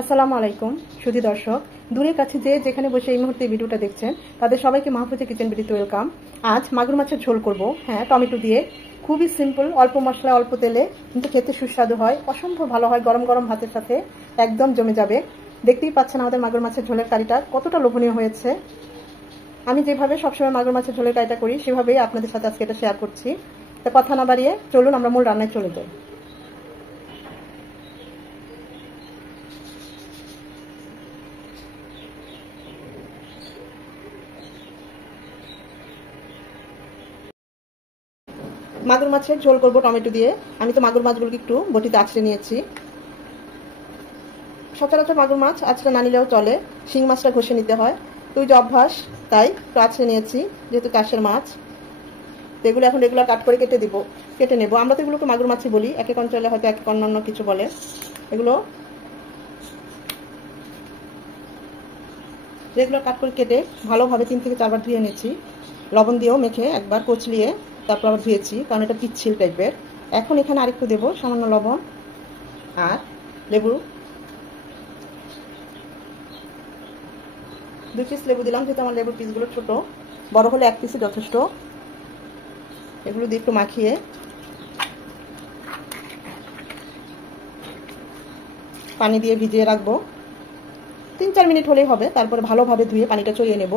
আসসালামু আলাইকুম সুধী দর্শক, দূরের কাছে যে যেখানে বসে এই মুহূর্তে ভিডিওটা দেখছেন তাদের সবাইকে মাহফুজা কিচেন বিডিতে ওয়েলকাম। আজ মাগুর মাছের ঝোল করব, হ্যাঁ টমেটো দিয়ে। খুবই সিম্পল, অল্প মশলা অল্প তেলে, কিন্তু খেতে সুস্বাদু হয়, অসম্ভব ভালো হয়। গরম গরম ভাতের সাথে একদম জমে যাবে। দেখতেই পাচ্ছেন আমাদের মাগুর মাছের ঝোলের কারিটা কতটা লোভনীয় হয়েছে। আমি যেভাবে সবসময় মাগুর মাছের ঝোলের কারিটা করি সেভাবেই আপনাদের সাথে আজকে এটা শেয়ার করছি। তো কথা না বাড়িয়ে চলুন আমরা মূল রান্নায় চলে যাই। মাগুর মাছের ঝোল করব টমেটো দিয়ে। আমি তো মাগুর মাছগুলোকে একটু বটিতে আঁচড়ে নিয়েছি। সচরাচর মাগুর মাছ আঁচড়ে না নিলেও চলে, শিং মাছটা ঘষে নিতে হয়, তো ওই যে অভ্যাস, তাই একটু আঁচড়ে নিয়েছি, যেহেতু কাশের মাছ। তো এগুলো এখন রেগুলার কাট করে কেটে নেব। আমরা তো এগুলোকে মাগুর মাছই বলি, এক এক অঞ্চলে হয়তো এক এক অন্যান্য কিছু বলে। এগুলো রেগুলার কাট করে কেটে ভালোভাবে 3 থেকে 4 বার ধুয়ে নিয়েছি। লবণ দিয়েও মেখে একবার কচলিয়ে তারপর আবার ধুয়েছি, কারণ এটা পিচ্ছিল টাইপের। এখন এখানে আরেকটু দেবো সামান্য লবণ আর লেবু, 2 পিস লেবু দিলাম, যেহেতু আমার লেবুর পিসগুলো ছোট, বড় হলে 1 পিসই যথেষ্ট। এগুলো দিয়ে একটু মাখিয়ে পানি দিয়ে ভিজিয়ে রাখবো। 3-4 মিনিট হলেই হবে। তারপরে ভালোভাবে ধুয়ে পানিটা চড়িয়ে নেব।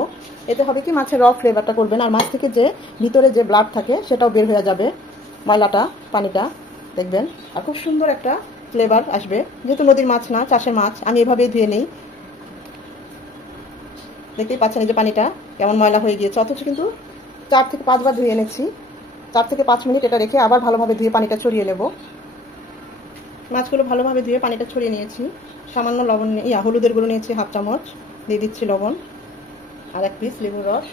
এতে হবে কি, মাছের র ফ্লেভারটা করবেন, আর মাছ থেকে যে ভিতরে যে ব্লাড থাকে সেটাও বের হয়ে যাবে, ময়লাটা পানিটা দেখবেন, আর খুব সুন্দর একটা ফ্লেভার আসবে। যেহেতু নদীর মাছ না, চাষের মাছ, আমি এভাবেই ধুয়ে নেই। দেখতেই পাচ্ছেন এই যে পানিটা কেমন ময়লা হয়ে গিয়েছে, অথচ কিন্তু 4 থেকে 5 বার ধুয়ে এনেছি। 4 থেকে 5 মিনিট এটা রেখে আবার ভালোভাবে ধুয়ে পানিটা ছড়িয়ে নেব। মাছগুলো ভালোভাবে ধুয়ে পানিটা ছড়িয়ে নিয়েছি। সামান্য লবণ হলুদের গুঁড়ো নিয়েছি 1/2 চামচ, দিয়ে দিচ্ছি লবণ, আর 1 পিস লেবুর রস।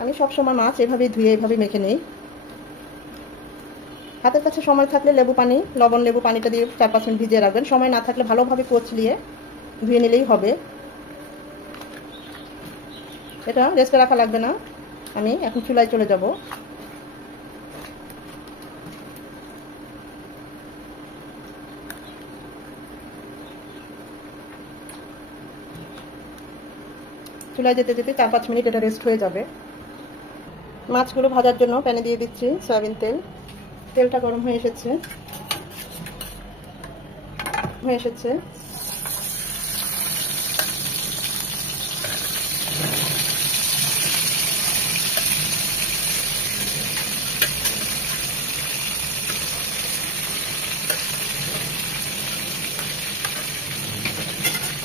আমি সবসময় মাছ এভাবেই ধুয়ে এভাবেই মেখে নেই। হাতের কাছে সময় থাকলে লেবু পানি, লবণ লেবু পানিটা দিয়ে 4-5 মিনিট ভিজিয়ে রাখবেন। সময় না থাকলে ভালোভাবে কচলিয়ে ধুয়ে নিলেই হবে। এটা রেস্টে রাখা লাগবে না। আমি এখন চুলায় চলে যাব। চুলায় যেতে যেতে 4-5 মিনিট এটা রেস্ট হয়ে যাবে। মাছগুলো ভাজার জন্য প্যানে দিয়ে দিচ্ছি সয়াবিন তেল। তেলটা গরম হয়ে এসেছে।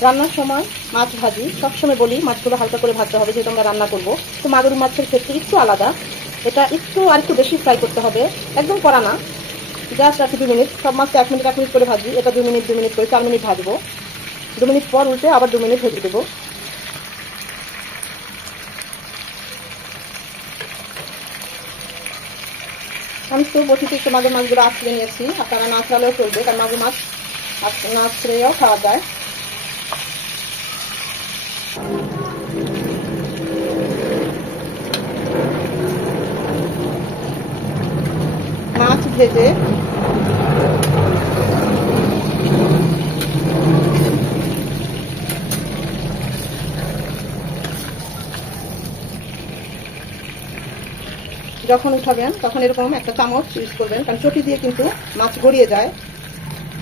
রান্নার সময় মাছ ভাজি সবসময় বলি মাছগুলো হালকা করে ভাজতে হবে, যেহেতু আমরা রান্না করবো। তো মাগুর মাছের ক্ষেত্রে একটু আলাদা, এটা একটু বেশি ফ্রাই করতে হবে, একদম কড়া না, জাস্ট 2 মিনিট। সব মাছটা 1 মিনিট 1 মিনিট করে ভাজি, এটা 2 মিনিট করে 4 মিনিট ভাজবো। 2 মিনিট পর উল্টে আবার 2 মিনিট ভেজে দেবো। আমি তো বটিতে একটু মাগুর মাছগুলো আঁচড়ে নিয়েছি। আপনারা না আঁচড়ালেও চলবে, কারণ মাগুর মাছ না আঁচড়েও খাওয়া যায়। মাছ ভেজে যখন উঠাবেন তখন এরকম একটা চামচ ইউজ করবেন, কারণ চটি দিয়ে কিন্তু মাছ গড়িয়ে যায়,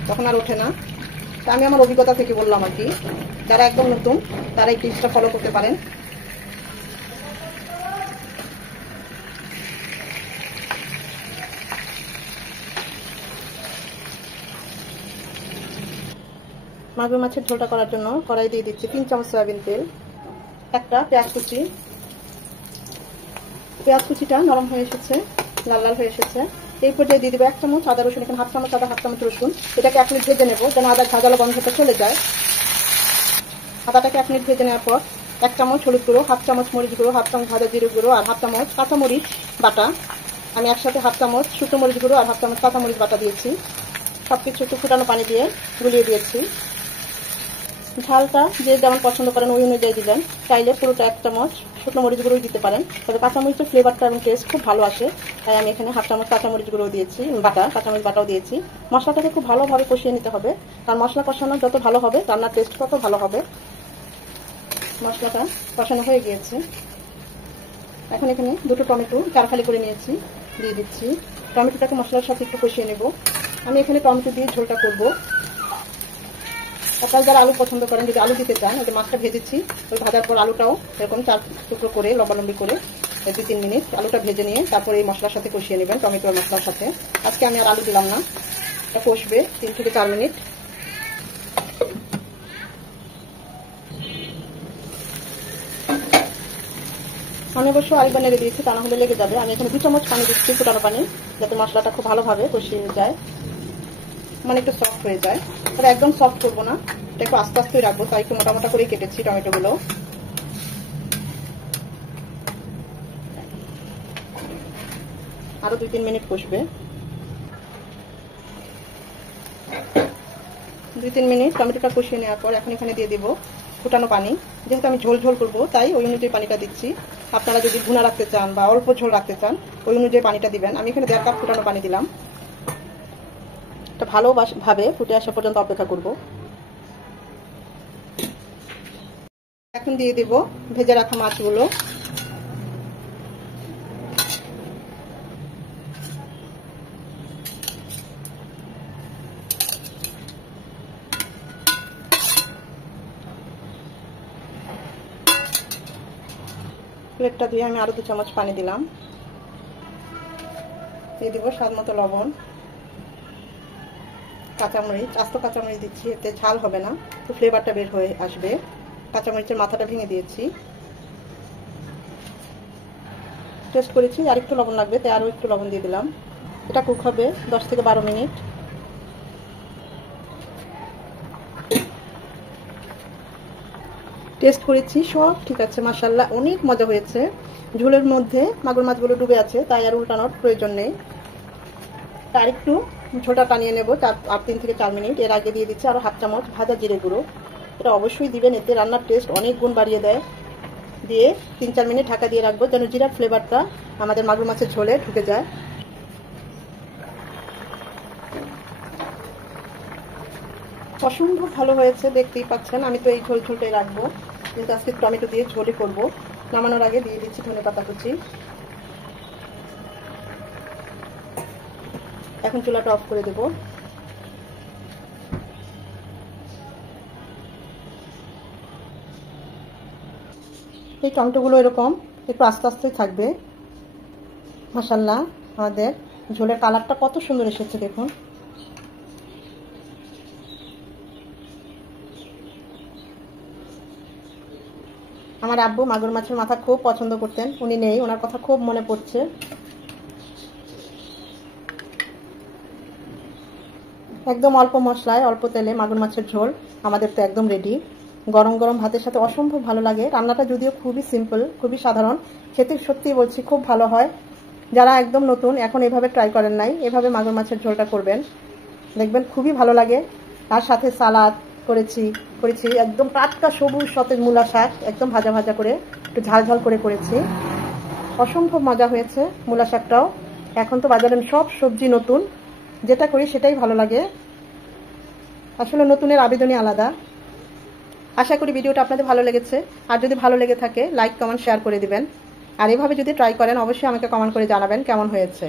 তখন আর ওঠে না। তা আমি আমার অভিজ্ঞতা থেকে বললাম আর কি। যারা একদম নতুন তারা এই টিপসটা ফলো করতে পারেন। মাগুর মাছের ঝোলটা করার জন্য কড়াই দিয়ে দিচ্ছি 3 চামচ সয়াবিন তেল, একটা পেঁয়াজ কুচিটা নরম হয়ে এসেছে, লাল লাল হয়ে এসেছে। এই পর্যায়ে দিয়ে দিব 1 চামচ আদা রসুন, এখানে 1/2 চামচ আদা 1/2 চামচ রসুন। এটাকে 1 মিনিট ভেজে নেব, যেন আদার ঝাঁঝালো গন্ধটা চলে যায়। আদাটাকে 1 মিনিট ভেজে নেওয়ার পর 1 চামচ হলুদ গুঁড়ো, 1/2 চামচ মরিচ গুঁড়ো, 1/2 চামচ ভাজা জিরে গুঁড়ো, আর 1/2 চামচ কাঁচামরিচ বাটা। আমি একসাথে 1/2 চামচ শুকনো মরিচ গুঁড়ো আর 1/2 চামচ কাঁচামরিচ বাটা দিয়েছি। সবকিছু একটু ফুটানো পানি দিয়ে গুলিয়ে দিয়েছি। ঝালটা যে যেমন পছন্দ করেন ওই অনুযায়ী দিবেন, চাইলে পুরোটা 1 চামচ শুকনো মরিচ গুঁড়োই দিতে পারেন, তবে কাঁচামরিচের ফ্লেভারটা এবং টেস্ট খুব ভালো আসে। তাই আমি এখানে হাফ চামচ কাঁচামরিচ গুঁড়ো দিয়েছি, কাঁচামরিচ বাটাও দিয়েছি। মশলাটাকে খুব ভালোভাবে কষিয়ে নিতে হবে, কারণ মশলা কষানো যত ভালো হবে রান্নার টেস্ট তত ভালো হবে। মশলাটা কষানো হয়ে গিয়েছে। এখন এখানে দুটো টমেটো চারফালি করে নিয়েছি, দিয়ে দিচ্ছি। টমেটোটাকে মশলার সাথে একটু কষিয়ে নেব। আমি এখানে টমেটো দিয়ে ঝোলটা করব। আপনারা যারা আলু পছন্দ করেন, যদি আলু দিতে চান, ওই যে মাছটা ভেজেছি, ওই ভাজার পর আলুটাও এরকম 4 টুকরো করে লম্বালম্বি করে 2-3 মিনিট আলুটা ভেজে নিয়ে তারপরে এই মশলার সাথে কষিয়ে নেবেন, টমেটোর মশলার সাথে। আজকে আমি আর আলু দিলাম না, এটা কষবে 3 থেকে 4 মিনিট। আমি অবশ্য আরেকবার নেড়ে দিয়েছি, তা না হলে লেগে যাবে। আমি এখানে 2 চামচ পানি দিচ্ছি, ফুটানো পানি, যাতে মশলাটা খুব ভালোভাবে কষিয়ে যায়, মানে একটু সফট হয়ে যায়। তবে একদম সফট করবো না, এটা একটু আস্তে আস্তে রাখবো, তাই একটু মোটা মোটা করেই কেটেছি টমেটোগুলো। আরো 2-3 মিনিট কষবে। 2-3 মিনিট টমেটোটা কষিয়ে নেওয়ার পর এখন এখানে দিয়ে দেবো ফুটানো পানি। যেহেতু আমি ঝোল ঝোল করবো, তাই ওই অনুযায়ী পানিটা দিচ্ছি। আপনারা যদি ভুনা রাখতে চান বা অল্প ঝোল রাখতে চান, ওই অনুযায়ী পানিটা দিবেন। আমি এখানে 1.5 কাপ ফুটানো পানি দিলাম। এটা ভালোভাবে ফুটে আসা পর্যন্ত অপেক্ষা করব। এখন দিয়ে দেব ভেজে রাখা মাছগুলো। প্লেটটা ধুয়ে আমি আরো 2 চামচ পানি দিলাম। দিয়ে দিব স্বাদ মতো লবণ, কাঁচামরিচ, আস্ত কাঁচামরিচ দিচ্ছি, এতে ঝাল হবে না, তো ফ্লেভারটা বের হয়ে আসবে। কাঁচামরিচের মাথাটা ভেঙে দিয়েছি। টেস্ট করেছি, আর একটু লবণ লাগবে, তাই আরও একটু লবণ দিয়ে দিলাম। এটা কুক হবে 10 থেকে 12 মিনিট। টেস্ট করেছি, সব ঠিক আছে, মাশাআল্লাহ, অনেক মজা হয়েছে। ঝোলের মধ্যে মাগুর মাছগুলো ডুবে আছে, তাই আর উল্টানোর প্রয়োজন নেই। আর একটু ঝোলটা টানিয়ে নেব 3 থেকে 4 মিনিট। এর আগে দিয়ে দিচ্ছি আরো হাফ চামচ ভাজা জিরে গুঁড়ো। এটা অবশ্যই দিবেন, এতে রান্নার টেস্ট অনেক গুণ বাড়িয়ে দেয়। দিয়ে 3-4 মিনিট ঢাকা দিয়ে রাখবো, যেন জিরার ফ্লেভারটা আমাদের মাগুর মাছের ঝোলে ঢুকে যায়। অসম্ভব ভালো হয়েছে, দেখতেই পাচ্ছেন। আমি তো এই ঝোলটাই রাখবো, কিন্তু আজকে টমেটো দিয়ে ঝোলই করবো। নামানোর আগে দিয়ে দিচ্ছি ধনেপাতা কুচি। এখন চুলাটা অফ করে দেব। এই টমেটোগুলো এরকম একটু আস্তে আস্তে থাকবে। মাশাআল্লাহ, আমাদের ঝোলের কালারটা কত সুন্দর এসেছে দেখুন। আমার আব্বু মাগুর মাছের মাথা খুব পছন্দ করতেন, উনি নেই, ওনার কথা খুব মনে পড়ছে। একদম অল্প মশলায় অল্প তেলে মাগুর মাছের ঝোল আমাদের তো একদম রেডি। গরম গরম ভাতের সাথে অসম্ভব ভালো লাগে। রান্নাটা যদিও খুবই সিম্পল, খুবই সাধারণ, খেতে সত্যি বলছি খুব ভালো হয়। যারা একদম নতুন, এখন এভাবে ট্রাই করেন নাই, এভাবে মাগুর মাছের ঝোলটা করবেন, দেখবেন খুবই ভালো লাগে। তার সাথে সালাদ করেছি একদম টাটকা সবুজ সতেজ মূলা শাক, একদম ভাজা ভাজা করে একটু ঝাল ঝাল করে করেছি। অসম্ভব মজা হয়েছে মূলা শাকটাও। এখন তো বাজারে সব সবজি নতুন, যেটা করি সেটাই ভালো লাগে। আসলে নতুনের আবেদনই আলাদা। আশা করি ভিডিওটা আপনাদের ভালো লেগেছে। আর যদি ভালো লেগে থাকে লাইক কমেন্ট শেয়ার করে দিবেন। আর এভাবে যদি ট্রাই করেন অবশ্যই আমাকে কমেন্ট করে জানাবেন কেমন হয়েছে।